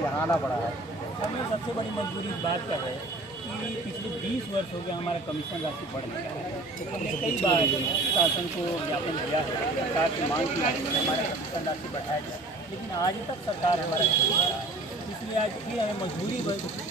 कि यहाँ आना पड़ा है? हमें सबसे बड़ी मजबूरी इस बात का है कि पिछले 20 वर्ष हो गए हमारा कमीशन राशि बढ़ गया है। हमने कई बार शासन को ज्ञापन दिया है, सरकार से मांग की है कि हमारा कमीशन राशि बढ़ाया जाए, लेकिन आज तक सरकार हमारा नहीं बढ़ा रहा है। इसलिए आज फिर हमें मजबूरी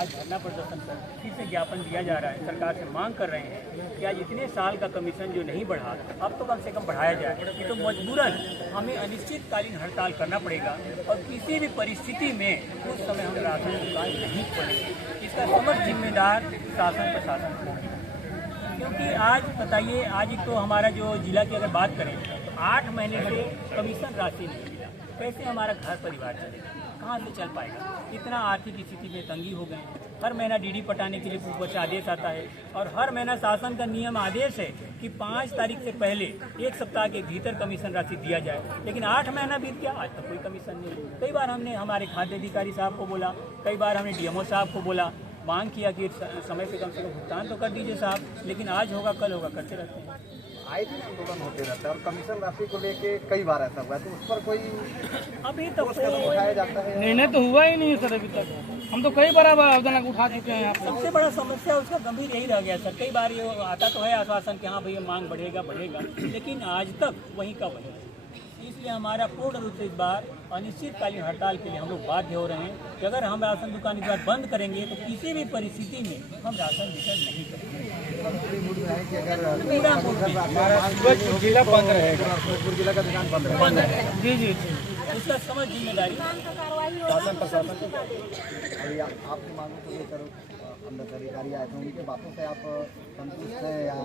आज धरना प्रदर्शन कर फिर से ज्ञापन दिया जा रहा है। सरकार से मांग कर रहे हैं कि आज इतने साल का कमीशन जो नहीं बढ़ा, अब तो कम से कम बढ़ाया जाए। ये तो मजबूरन हमें अनिश्चितकालीन हड़ताल करना पड़ेगा और किसी भी परिस्थिति में उस समय हम राशन दुकान नहीं खोलेंगे। इसका समस्त जिम्मेदार शासन प्रशासन को है। क्योंकि आज बताइए, आज एक तो हमारा जो जिला की अगर बात करें तो 8 महीने से कमीशन राशि नहीं मिला, कैसे हमारा घर परिवार चलेगा, कहाँ से चल पाएगा? इतना आर्थिक स्थिति में तंगी हो गई है। हर महीना डीडी पटाने के लिए ऊपर से आदेश आता है और हर महीना शासन का नियम आदेश है कि 5 तारीख से पहले 1 सप्ताह के भीतर कमीशन राशि दिया जाए, लेकिन 8 महीना बीत गया, आज तक कोई कमीशन नहीं। कई बार हमने हमारे खाद्य अधिकारी साहब को बोला, कई बार हमने डीएमओ साहब को बोला, मांग किया कि समय से कम भुगतान तो कर दीजिए साहब, लेकिन आज होगा कल होगा करते रहते हैं। आए दिन आंदोलन होते रहता है और कमीशन राशि को लेके कई बार ऐसा हुआ है, तो उस पर कोई अभी तक कदम उठाया जाता है? निर्णय तो हुआ ही नहीं सर अभी तक। हम तो कई बार आवेदन उठा चुके हैं यहाँ पे। सबसे बड़ा समस्या उसका गंभीर यही रह गया सर। कई बार ये आता तो है आश्वासन कि हाँ भैया मांग बढ़ेगा, लेकिन आज तक वहीं का वहीं। इसलिए हमारा पूर्ण रूप से इस बार अनिश्चितकालीन हड़ताल के लिए हम लोग बाध्य हो रहे हैं कि अगर हम राशन दुकान इस बार बंद करेंगे तो किसी भी परिस्थिति में हम राशन वितरण नहीं करेंगे। सूरजपुर जिला बंद रहेगा, सूरजपुर जिला का दुकान बंद रहेगा। जी। इसका समझ जिम्मेदारी शासन प्रशासन को। अभी आपकी मांगों को लेकर अंदर से अधिकारी आए थे, उनके बातों से आप संतुष्ट हैं या?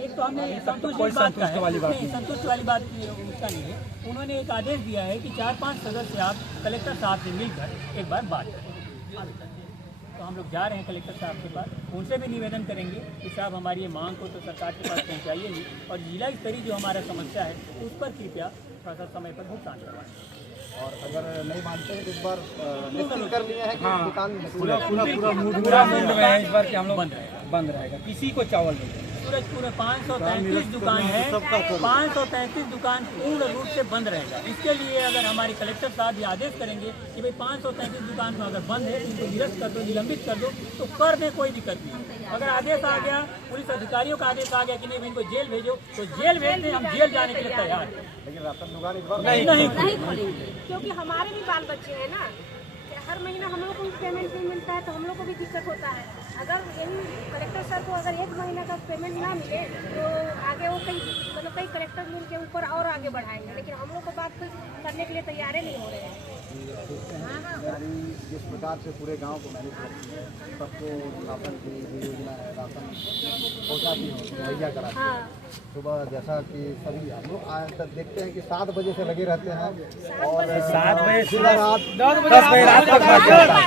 एक तो हमने संतुष्ट वाली बात उसका नहीं है। उन्होंने एक आदेश दिया है कि 4-5 सदस्य आप कलेक्टर साहब से मिलकर एक बार बात करें। तो हम लोग जा रहे हैं कलेक्टर साहब के पास, उनसे भी निवेदन करेंगे कि साहब हमारी ये मांग को तो सरकार के पास पहुंचाइए ही, और जिला स्तरीय जो हमारा समस्या है उस पर कृपया थोड़ा सा समय पर भुगतान करवाएं। और अगर नहीं मानते हैं तो इस बार निश्चित कर लिया है कि दुकान पूरा मूड में है इस बार कि हम लोग बंद रहेगा, किसी को चावल नहीं। सूरजपुर में 533 दुकान है, 533 दुकान पूर्ण रूप से बंद रहेगा। इसके लिए अगर हमारे कलेक्टर साहब ये आदेश करेंगे कि भाई 533 दुकान में अगर बंद है इनको निरस्त कर दो, निलंबित कर दो, तो कर दे, कोई दिक्कत नहीं। अगर आदेश आ गया, पुलिस अधिकारियों का आदेश आ गया कि नहीं भाई इनको जेल भेजो, तो जेल भेज दें, हम जेल जाने के लिए तैयार हैं। लेकिन राशन दुकान इस बार नहीं खोलेंगे, क्योंकि हमारे भी बाल बच्चे हैं ना। हर महीना हम लोग को पेमेंट नहीं मिलता है तो हम लोग को भी दिक्कत होता है। अगर यही कलेक्टर सर को अगर 1 महीना का पेमेंट ना मिले तो आगे वो कई कलेक्टर मिल के ऊपर और आगे बढ़ाएंगे, लेकिन हम लोग को बात करने के लिए तैयार नहीं हो रहे हैं। जिस प्रकार से पूरे गांव को मैनेज करती है, सबको राशन की योजना है, राशन पहुँचाती है, मुहैया कराती है। सुबह जैसा कि सभी हम लोग आज तक देखते हैं कि 7 बजे से लगे रहते हैं और 7 बजे से रात 10 बजे रात तक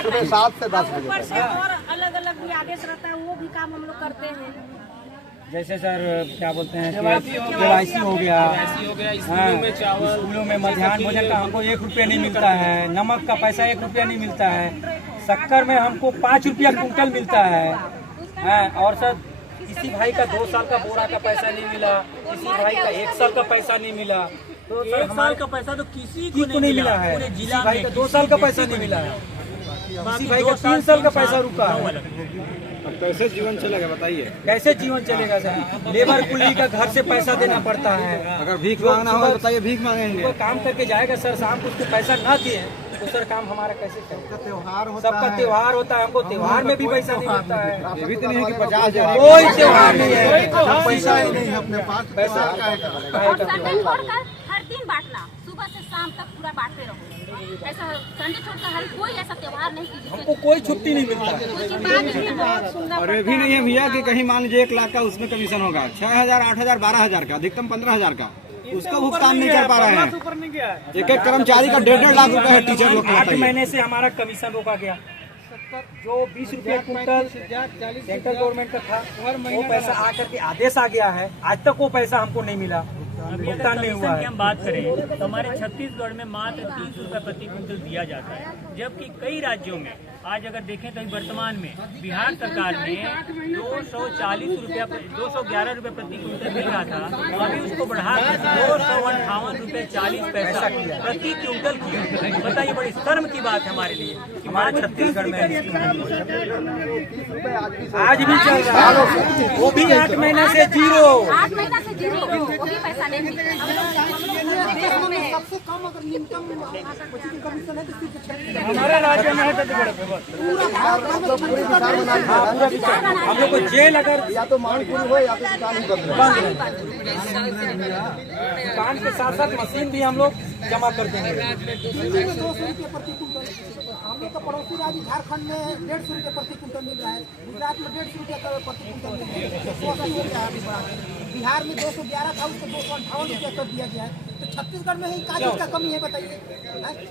सुबह 7 से 10 बजे ऊपर से और अलग-अलग भी आदेश रहता है, वो भी काम हम लोग करते हैं। जैसे सर क्या बोलते हैं KYC हो गया, स्कूलों में मध्याह्न भोजन का हमको 1 रुपया नहीं मिलता है, नमक का पैसा 1 रुपया नहीं मिलता है, शक्कर में हमको 5 रुपया कुंटल मिलता है। और सर किसी भाई का 2 साल का बोरा का पैसा नहीं मिला, किसी भाई का 1 साल का पैसा नहीं मिला। तो 1 साल का पैसा तो किसी को नहीं मिला है, पूरे किसी जिला भाई का 2 साल का पैसा नहीं मिला है, किसी भाई का 3 साल का पैसा रुका है। कैसे जीवन चलेगा बताइए? कैसे जीवन चलेगा सर? लेबर कुली का घर से पैसा देना पड़ता है। अगर भीख मांगना हो तो बताइए, भीख मांगेंगे? कोई काम करके जाएगा सर, शाम को उसको पैसा ना दिए तो सर काम हमारा कैसे चलेगा? त्योहार होता है, सबका त्योहार होता है, हमको त्योहार में भी पैसा नहीं मिलता है। ये भी तो नहीं है कि 50,000 कोई त्योहार नहीं है, पैसा ही नहीं है अपने पास, पैसा हर दिन बांटना, सुबह से शाम तक पूरा बांटते रहो। ऐसा संडे छोड़कर हर कोई ऐसा त्योहार नहीं कि हमको कोई छुट्टी नहीं मिलता है। बहुत सुंदर। और ये भी नहीं है भैया कि कहीं मान लीजिए 1 लाख का उसमें कमीशन होगा, 6,000, 8,000, 12,000 का, अधिकतम 15,000 का, उसका भुगतान नहीं कर पा रहे हैं। एक कर्मचारी का 1.5 लाख रुपए है टीचर लोग का। 8 महीने से हमारा कमीशन रोका गया, जो 20 रुपया कुंटल सेंट्रल गवर्नमेंट का था, वो पैसा आकर के आदेश आ गया है, आज तक वो पैसा हमको नहीं मिला। अभी अगर कमीशन की हम बात करें तो हमारे छत्तीसगढ़ में मात्र 30 रुपये प्रति क्विंटल दिया जाता है, जबकि कई राज्यों में आज अगर देखें तो वर्तमान में बिहार सरकार ने 211 रुपये प्रति क्विंटल मिल रहा था, अभी उसको बढ़ाकर 258 रुपये 40 पैसा प्रति क्विंटल किया। बताइए, बड़ी शर्म की बात है हमारे लिए कि हमारे छत्तीसगढ़ में आज भी चल रहा है, वो भी 8 महीने से जीरो। 8 महीना से जीरो, वो भी पैसा नहीं मिल रहा। सबसे कम अगर न्यूनतम कमीशन है तो सिर्फ हमारे राज्य में है तो हम लोग को जेल अगर या तो मांग पूरी हो या तो दुकान ही बंद रहे। दुकान के साथ साथ मशीन भी हम लोग जमा कर देंगे। 200 रुपये प्रति क्विंटल। हम लोग का पड़ोसी राज्य झारखंड में 150 रुपये प्रति क्विंटल मिल रहा है, गुजरात में 150 रुपये प्रति क्विंटल मिल रहा है, 180 हो गया अभी बढ़ा। बिहार में 211 था, उसको 258 रुपये कर दिया गया है। तो छत्तीसगढ़ में ही का चीज का कमी है बताइए?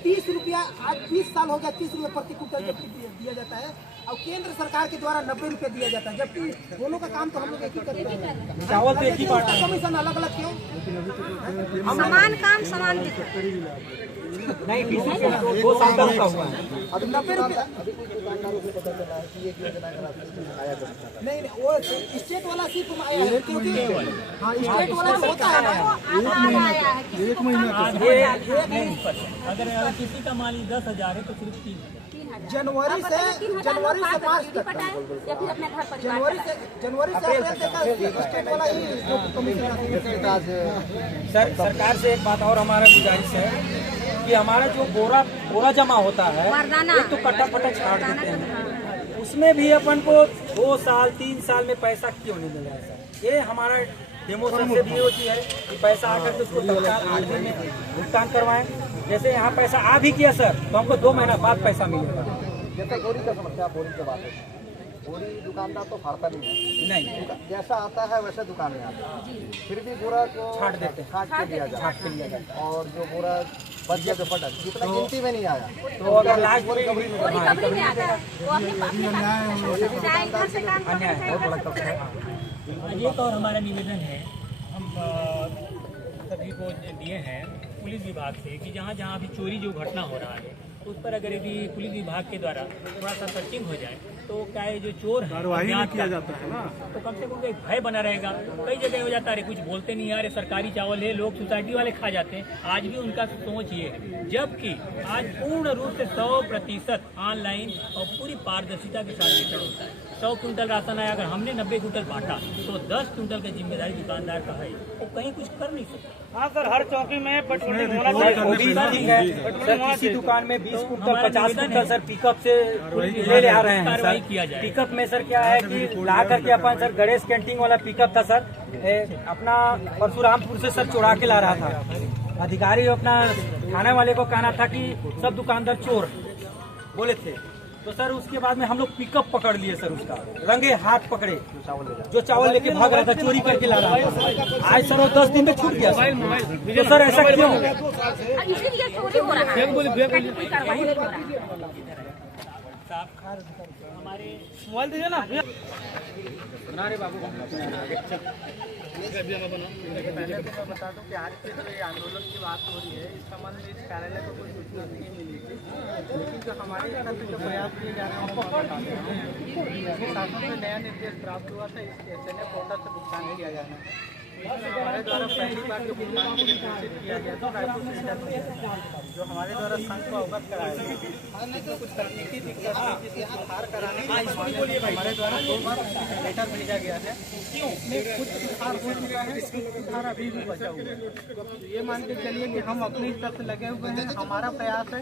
30 रुपया, आज 20 साल हो गया 30 रुपये प्रति क्विंटल जबकि दिया जाता है, और केंद्र सरकार के द्वारा 90 रुपये दिया जाता है, जबकि दोनों का काम तो हम लोग एक ही करते हैं। चावल तो एक ही बात है, कमीशन अलग अलग क्यों? समान काम समान नहीं 2 साल का हुआ है। अभी 90 रुपये अभी कुछ दुकानदारों को पता चला है कि एक योजना का राशन आया जा सकता है। नहीं वो स्टेट वाला सिर्फ आया है, क्योंकि हाँ स्टेट वाला होता है ना, एक महीना अगर किसी का माल 10,000 है तो सिर्फ 3,000। जनवरी से मार्च तक, या फिर अपने घर जनवरी से अप्रैल तक स्टेट वाला ही जो कमीशन। सर सरकार से एक बात और हमारा गुजारिश है कि हमारा जो बोरा जमा होता है एक तो कटा पटा छाड़ देते हैं, उसमें भी अपन को 2 साल 3 साल में पैसा क्यों नहीं मिल रहा है सर? ये हमारा डेमो सर से भी होती है कि पैसा आकर के उसको तत्काल 8 दिन में भुगतान करवाएं। जैसे यहाँ पैसा आ भी किया सर तो हमको 2 महीना बाद पैसा मिलेगा। जैसे बोरी का समस्या, बोरी की बात है, बोरी दुकानदार तो फाड़ता नहीं, जैसा आता है वैसे दुकान में आता है, फिर भी बोरा को छाट देते हैं, छाट के लिया जाता है, और जो बोरा बच गया जो फटा जितना गिनती में नहीं आया तो अगर लास्ट बोरी कभी नहीं आता है, वो अपने घर से काम करते हैं। एक और हमारा निवेदन है, हम सभी को दिए हैं पुलिस विभाग से कि जहाँ जहाँ अभी चोरी जो घटना हो रहा है उस पर अगर यदि पुलिस विभाग के द्वारा थोड़ा सा सर्चिंग हो जाए तो क्या है जो चोर है किया जाता है ना, तो कम से कम एक भय बना रहेगा। कई जगह हो जाता है कुछ बोलते नहीं, यार सारकारी चावल है, लोग सोसाइटी वाले खा जाते हैं। आज भी उनका सोच ये है, जबकि आज पूर्ण रूप से 100% ऑनलाइन और पूरी पारदर्शिता के साथ वितरण होता है। 100 क्विंटल राशन आया, अगर हमने 90 क्विंटल बांटा तो 10 क्विंटल की जिम्मेदारी दुकानदार का है, वो कहीं कुछ कर नहीं सकता। हाँ सर, हर चौकी में पेट्रोलिंग होना चाहिए। सर किसी दुकान में 20 क्विंटल 50 क्विंटल सर पिकअप से ले आ रहे हैं सर। किया जाए पिकअप में सर क्या है कि ला करके अपन सर गणेश कैंटीन वाला पिकअप था सर, अपना परशुरामपुर से सर चुरा के ला रहा था। अधिकारी अपना थाने वाले को कहना था कि सब दुकानदार चोर बोले थे, तो सर उसके बाद में हम लोग पिकअप पकड़ लिए सर, उसका रंगे हाथ पकड़े जो चावल लेके भाग रहा था, चोरी करके ला रहा था। आज सर वो 10 दिन में छूट गया सर। तो सर ऐसा क्यों? इसीलिए चोरी हो रहा है, कोई कार्रवाई नहीं हो रहा है। हमारे मोबाइल दीजिए ना। पहले तो मैं बता दूं कि आज के जो ये आंदोलन की बात हो रही है इस संबंध में इस कार्यालय को कोई सूचना नहीं मिली थी, लेकिन जो हमारे तरफ से जो प्रयास किए जा रहे हैं शासन से नया निर्देश प्राप्त हुआ था, इस SNA पोर्टल से भुगतान किया जाना। हमारे द्वारा पहली बार जो भुगतान के लिए घोषित किया गया था रायपुर सेंटर में, जो हमारे द्वारा संघ को अवगत कराया गया, जो कुछ तकनीकी दिक्कत है जिसे सुधार कराने के लिए हमारे द्वारा 2 बार लेटर भेजा गया है। इसमें कुछ सुधार हो चुका है, कुछ सुधार अभी भी बचा हुआ है। तो ये मान के चलिए कि हम अपनी तरफ से लगे हुए हैं। हमारा प्रयास है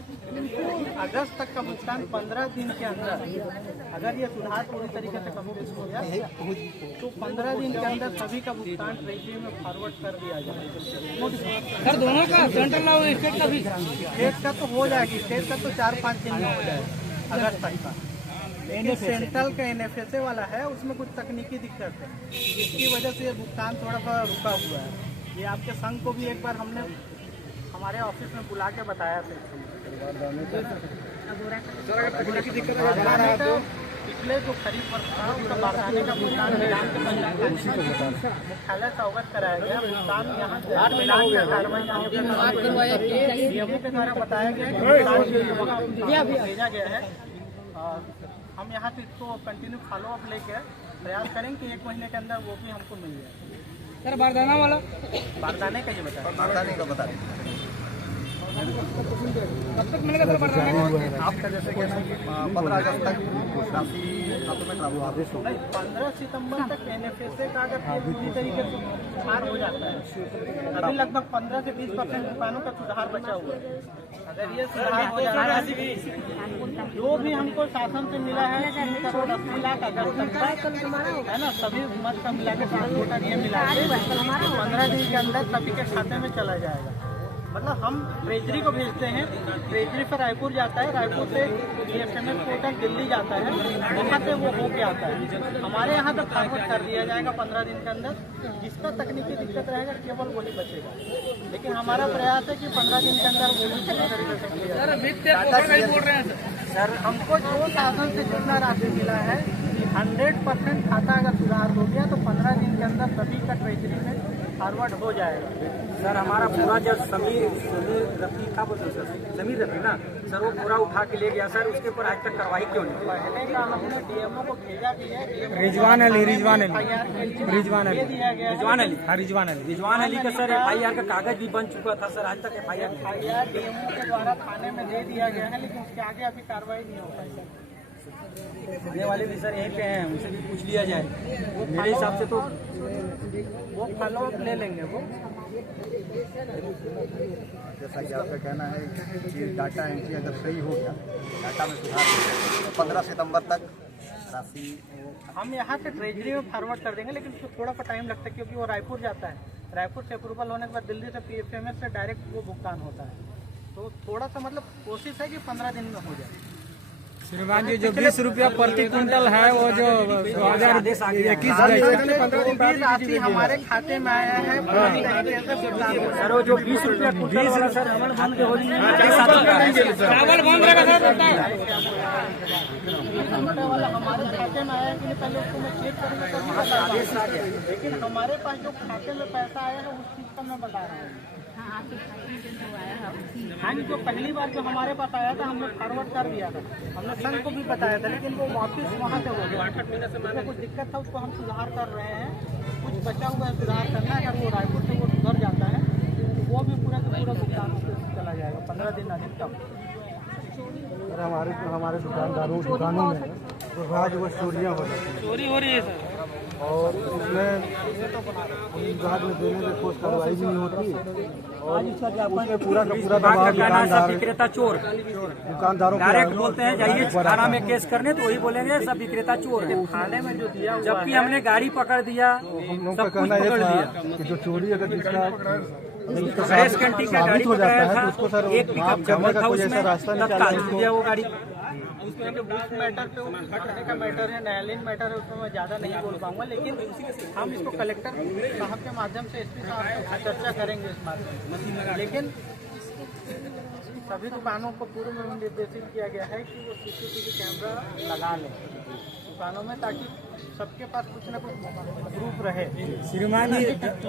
अगस्त तक का भुगतान 15 दिन के अंदर, अगर ये सुधार पूरी तरीके से कंप्लीट हो गया तो 15 दिन के अंदर सभी का भुगतान ट्रेजरी में फॉरवर्ड कर दिया जाए। सर दोनों का, सेंट्रल और स्टेट का भी? स्टेट का तो हो जाएगी, स्टेट का तो 4-5 दिन में हो जाएगा अगस्त तक का, लेकिन सेंट्रल का NFSA वाला है उसमें कुछ तकनीकी दिक्कत है, जिसकी वजह से ये भुगतान थोड़ा सा रुका हुआ है। ये आपके संघ को भी एक बार हमने हमारे ऑफिस में बुला के बताया था। पिछले जो खरीफ वर्ष था उसका बारदाने का भुगतान मिलान के मुख्यालय से अवगत कराया गया। भुगतान यहाँ मिलान की कार्रवाई डीएमओ के द्वारा बताया गया कि भुगतान भेजा गया है। हम यहाँ से इसको कंटिन्यू फॉलो अप लेके प्रयास करें कि 1 महीने के अंदर वो भी हमको मिल जाए। सर बारदाना वाला बारदाने का ये बताया, बारदाने का बता कब तक मिलेगा सर बारदाना? आपका जैसे कि 15 अगस्त तक राशि खातों में ट्रांसफर आदेश होगा। 15 सितंबर तक NFSA का अगर ये पूरी तरीके से सुधार हो जाता है, अभी लगभग 15 से 20% दुकानों का सुधार बचा हुआ है। अगर ये सुधार हो जाता है, जो भी हमको शासन से मिला है 3 करोड़ 80 लाख अगस्त तक है ना, सभी मत का मिला के ट्रांसपोर्टर ये मिला के 15 दिन के अंदर सभी के खाते में चला जाएगा। मतलब हम ट्रेजरी को भेजते हैं, ट्रेजरी से रायपुर जाता है, रायपुर से DFMS पोर्टल दिल्ली जाता है, वहाँ से वो होके आता है हमारे यहाँ तक फॉरवर्ड कर दिया जाएगा 15 दिन के अंदर। जिसका तकनीकी दिक्कत रहेगा केवल वही बचेगा, लेकिन हमारा प्रयास है कि 15 दिन के अंदर वो भी पूरी तरीके से क्लियर। सर हमको जो शासन से जितना राशि मिला है 100% खाता अगर सुधार हो गया तो 15 दिन के अंदर सभी का ट्रेजरी में फॉरवर्ड हो जाएगा। सर हमारा पूरा जब समीर रफी था, बोलते सर समीर रफी ना सर, वो पूरा उठा के ले गया सर, उसके ऊपर आज तक कार्रवाई क्यों नहीं? पहले का हमने डीएमओ को भेजा भी है। रिजवान अली का सर FIR का कागज भी बन चुका था सर, आज तक FIR डीएमओ के द्वारा थाने में दे दिया गया है, लेकिन उसके आगे अभी कार्रवाई नहीं हो पाई। ये वाले भी सर यहीं पे हैं, उनसे भी पूछ लिया जाए। मेरे हिसाब से तो वो फॉलो अप ले लेंगे वो। जैसा कि आपका कहना है कि डाटा एंट्री अगर सही हो गया, डाटा में सुधार हो गया, तो 15 सितंबर तक राशि हम यहाँ से ट्रेजरी में फॉरवर्ड कर देंगे, लेकिन उसको थोड़ा सा टाइम लगता है क्योंकि वो रायपुर जाता है। रायपुर से अप्रूवल होने के बाद दिल्ली से PFMS से डायरेक्ट वो भुगतान होता है, तो थोड़ा सा मतलब कोशिश है कि 15 दिन में हो जाए। श्रीमान जी जो 20 रुपया प्रति क्विंटल है वो जो 2021 राशि हमारे खाते में आया है सर, वो जो 20 रुपया 20 सर चावल बंद रहेगा सर वाला हमारे खाते में आया कि नहीं, पहले उसको मैं चेक करूँगा, लेकिन हमारे पास जो खाते में पैसा आया है उस चीज़ का मैं बता रहा हूँ। हाँ जी, जो पहली बार जो हमारे पास आया था हमने फॉरवर्ड कर दिया था, हमने संघ को भी बताया था, लेकिन वो वापस वहाँ से हो गया। 8 महीने से कुछ दिक्कत था, उसको हम सुधार कर रहे हैं, कुछ बचा हुआ है सुधार करना है। अगर वो रायपुर से वो सुधर जाता है तो वो भी पूरा का पूरा भुगतान चला जाएगा 15 दिन अधिकतम। हमारे दुकानों में रोज वो चोरियाँ हो जाती हैं, चोरी हो रही है सर, और उसमें विभाग में देने में कोई कार्रवाई भी नहीं होती। और उसमें पूरा का पूरा दबाव सब विक्रेता चोर दुकानदारों डायरेक्ट बोलते हैं जाइए थाना में केस करने, तो वही बोलेंगे सब विक्रेता चोर है। थाने में जो दिया हुआ जबकि हमने गाड़ी पकड़ दिया, हम लोग का सब कुछ कहना पकड़ ये लिया। था कि जो चोरी अगर जिसका 10 घंटे का गाड़ी हो जाता पकड़ाया है था, तो उसको सर एक पिकअप माफ चावल करने था का कोई उसमें, ऐसा रास्ता नहीं तत्काल चला छूट गया वो गाड़ी। उसमें जो बुक मैटर पे घटने का मैटर है, न्यायालयीन मैटर है, उसमें मैं ज़्यादा नहीं बोल पाऊंगा, लेकिन हम इसको कलेक्टर साहब के माध्यम से SP साहब से चर्चा करेंगे इस बात में। लेकिन सभी दुकानों को पूर्व में निर्देशित किया गया है कि वो CCTV कैमरा लगा लें दुकानों में, ताकि सबके पास कुछ न कुछ प्रूफ रहे। श्रीमान जी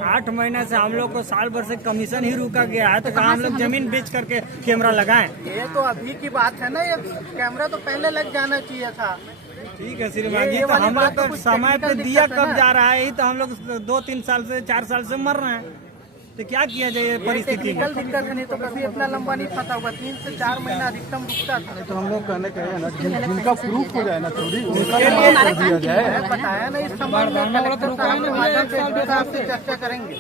8 महीने से हम लोग को साल भर से कमीशन ही रुका गया है, तो कहाँ हम लोग जमीन बेच करके कैमरा लगाएं? ये तो अभी की बात है ना, ये कैमरा तो पहले लग जाना चाहिए था। ठीक है श्रीमान जी, तो हम लोग तो समय पे दिया कब जा रहा है, यही तो हम लोग 2-3 साल से 4 साल से मर रहे हैं, तो क्या किया जाए परिस्थिति में? टेक्निकल दिक्कत नहीं तो कभी इतना लंबा नहीं फंसा हुआ, 3 से 4 महीना अधिकतम रुकता था। तो हम लोग कहने का है ना, जिनका प्रूफ हो जाए ना चोरी उनका दिया जाए। बताया ना, इस संबंध में कलेक्टर साहब के माध्यम से SP साहब से चर्चा करेंगे।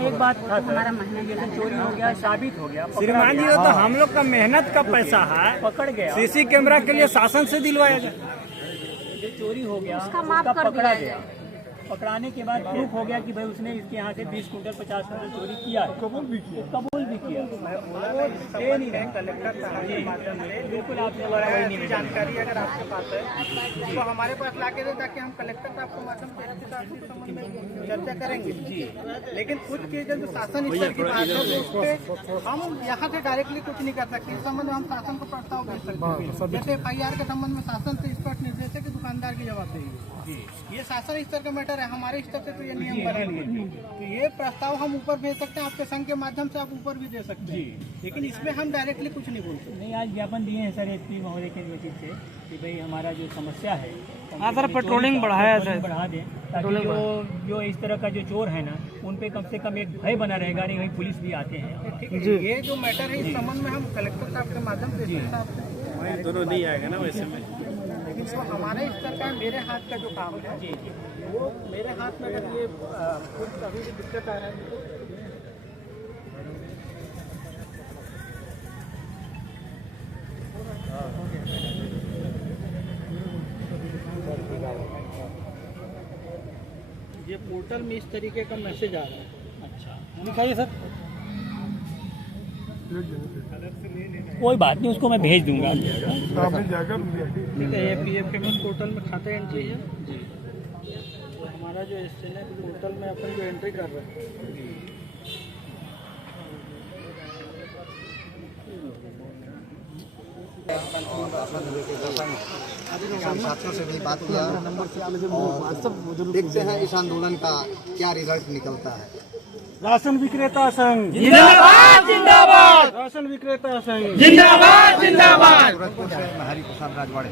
एक बात हमारा महीना जैसे चोरी हो गया, साबित हो गया, श्रीमान जी तो हम लोग का मेहनत का पैसा है, पकड़ गया, CC कैमरा के लिए शासन से दिलवाया गया, जो चोरी हो गया उसका माफ कर दिया गया, पकड़ाने के बाद प्रूफ हो गया कि भाई उसने इसके यहाँ से 20 कुंटल 50 कुंटल चोरी किया है, कबूल भी किया। ये नहीं रहा कलेक्टर साहब के माध्यम से बिल्कुल आपने ऐसी जानकारी अगर आपके पास है तो हमारे पास ला के दे, ताकि हम कलेक्टर साहब के माध्यम से इसके साथ इस संबंध में चर्चा करेंगे जी। लेकिन कुछ चीजें जो शासन स्तर की बात है उस पे हम यहाँ से डायरेक्टली कुछ नहीं कर सकते। इस संबंध में हम शासन को प्रस्ताव भेज सकते हैं। जैसे FIR के संबंध में शासन से स्पष्ट निर्देश है कि दुकानदार की जवाबदेही है। ये शासन स्तर का मैटर है, हमारे स्तर से तो ये नियम बना नहीं है। तो ये प्रस्ताव हम ऊपर भेज सकते हैं, आपके संघ के माध्यम से आप ऊपर भी दे सकते हैं, लेकिन इसमें हम डायरेक्टली कुछ नहीं बोल सकते। नहीं, आज ज्ञापन दिए हैं सर SP महोदय के वजह से कि भाई हमारा जो समस्या है हाँ सर, पेट्रोलिंग बढ़ाया सर, बढ़ा दें ताकि जो इस तरह का जो चोर है ना उन पे कम से कम एक भय बना रहेगा, नहीं भाई पुलिस भी आते हैं। ठीक है, ये जो मैटर है इस संबंध में हम कलेक्टर साहब के माध्यम से दोनों नहीं आएगा ना वैसे में, लेकिन जो हमारे स्तर का मेरे हाथ का जो काम है वो मेरे हाथ में अगर ये कुछ कभी भी दिक्कत आ रहा है ये पोर्टल में इस तरीके का मैसेज आ रहा है। अच्छा दिखाइए सर। कोई बात नहीं, उसको मैं भेज दूंगा। ठीक है, APF पेमेंट पोर्टल में खाता एंट्री है जी। तो हमारा जो स्टेट है पोर्टल में अपन जो एंट्री कर रहे हैं किसान साथियों से भी बात किया और देखते हैं इस आंदोलन का क्या रिजल्ट निकलता है। राशन विक्रेता संघ जिंदाबाद, जिंदाबाद। राशन विक्रेता संघ जिंदाबाद, जिंदाबाद। सूरजपुर से मैं हरि प्रसाद राजवाड़े।